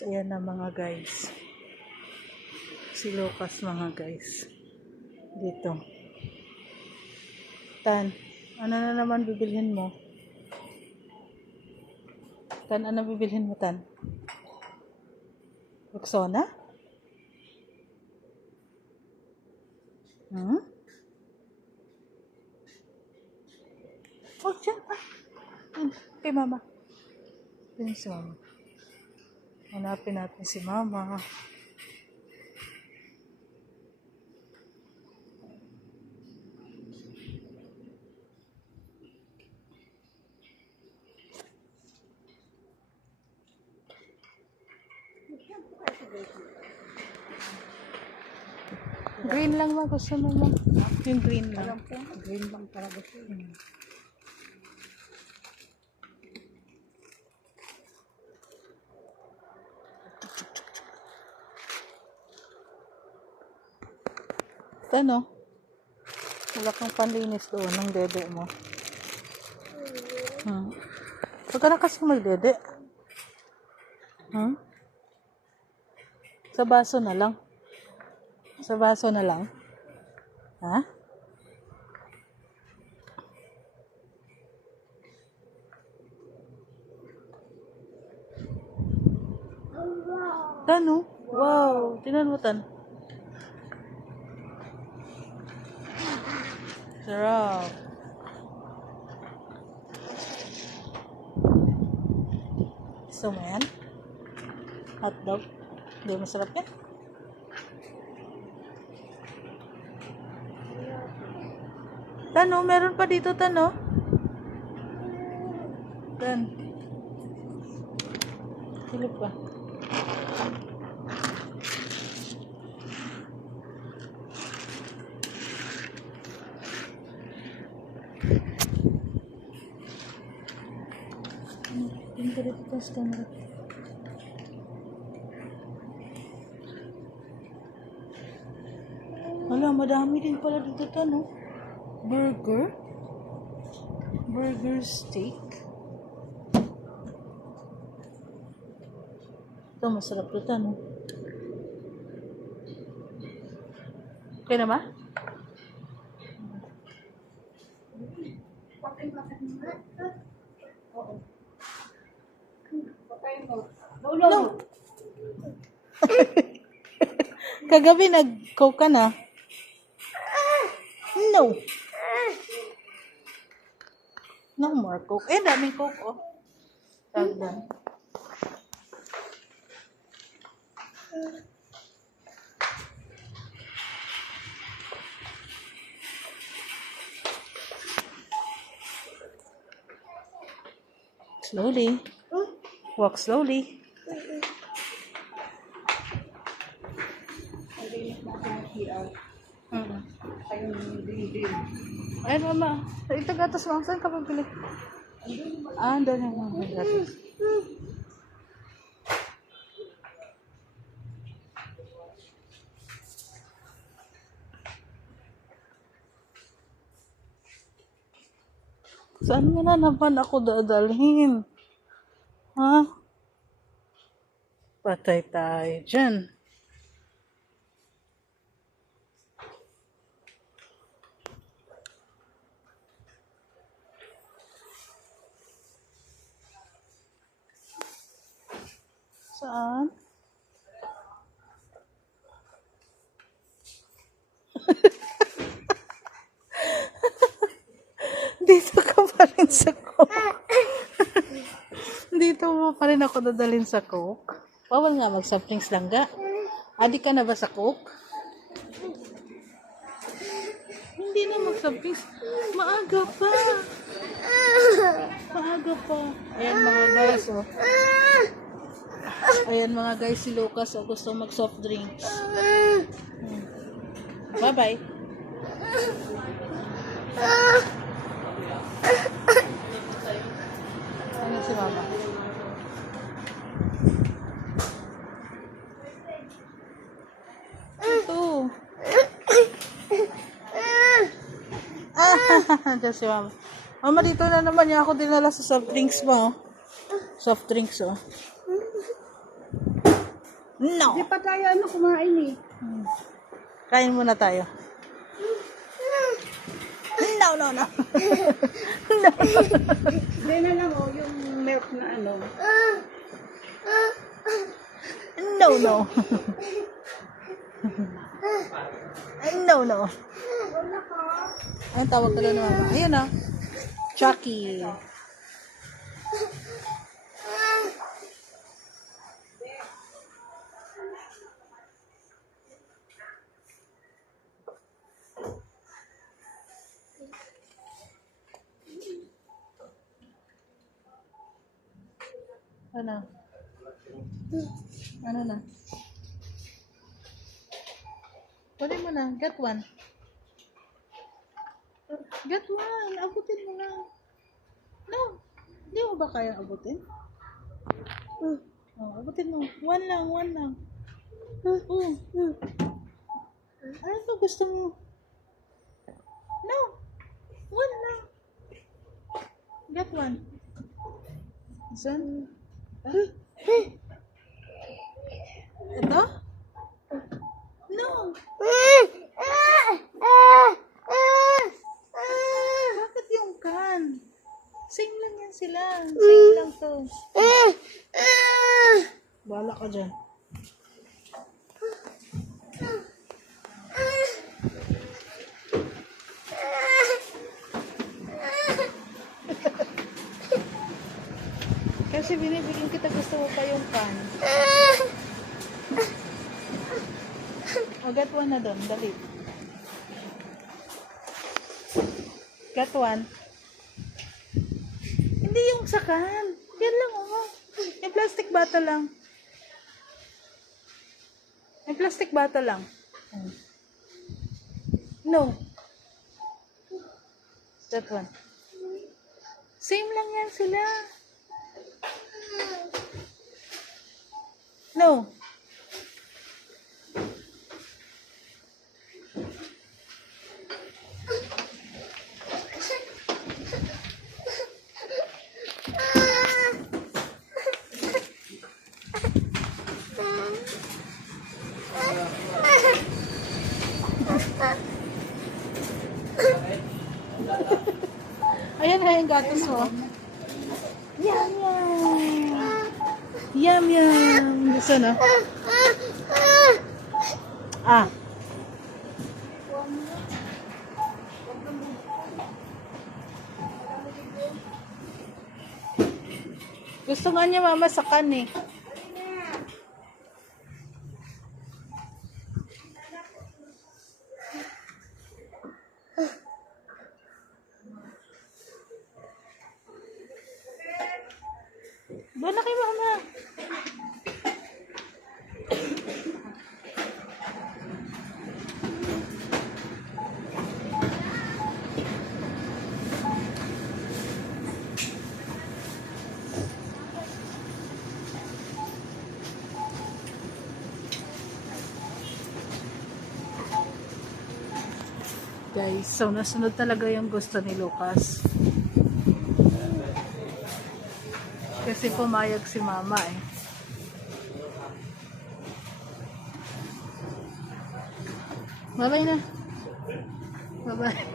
guys. Ayan na mga guys. Si Lucas mga guys. Dito. Tan, ano na naman bibilhin mo? Tan, ano bibilhin mo, Tan? Rexona? Oh, dyan pa. Kay mama. Dyan si mama. Hanapin natin si mama. Green lang ba gusto mo mo? Yung green lang. Green lang talaga siya. Ano? Wala kang panlinis doon ng dede mo. Huwag ka na kasi magdede. Sa baso na lang. Sa baso na lang. Ha? Tano? Wow! Tingnan mo, Tan. Sarap. Gusto mo yan? Hotdog? Hindi masarap yan? Tano, meron pa dito, Tano. Tan. Silip pa. Tingin ka dito sa camera. Wala, madami din pala dito, Tano. Burger steak. Ito masarap ito, no? Okay na ba? No. Kagabi nag-coke ka na. No. No more coke. Eh, daming coke, oh. Tagdan. Slowly. Walk slowly. Ayun, mama. Ito gatas mo. Saan ka pabili? Doon yung mga gatas. Saan mo na naman ako dadalhin? Ha? Patay tayo dyan. Saan? Dito ka pa rin sa Coke. Dito mo pa rin ako dadalhin sa Coke. Bawal nga mag-soft drinks lang ga. Adik ka na ba sa Coke? Hindi na mag-soft drinks. Maaga pa. Maaga pa. Ayan mga guys, oh. Ayan mga guys, si Lucas gusto mag-soft drinks. Bye-bye. Ano si mama? Ito. Diyan si mama. Mama, dito na naman niya ako dinala sa soft drinks mo. Soft drinks, oh. No! Hindi pa tayo kumain eh. Kain muna tayo. No, no, no. No. Hindi na lang yung milk na No, no. No, no. Ayun, tawag ka doon na mama. Ayun na. Chucky. Ano? Ano na? Kunin mo na. Get one. Get one. Abutin mo na. No. Hindi mo ba kaya abutin? Oh, abutin mo. One lang, one lang. Ano to gusto mo? No. One lang. Get one. Son? Ito? No. Bakit yung can? Same lang yan sila. Same lang to. Bahala ka dyan. Kasi binibigyan kita, gusto mo pa yung can. O, get one na doon. Dali. Get one. Hindi yung sa can. Yan lang, oh. Yung plastic bottle lang. Yung plastic bottle lang. No. That one. Same lang yan sila. No. Ayan na yung gatos mo. Yum, yum. Yum, yum. Gusto na? Ah. Gusto nga niya mama sa kan eh. Doon na kay mama. Guys, so nasunod talaga yung gusto ni Lucas. Kasi pumayag si mama eh. Bye-bye na. Bye-bye.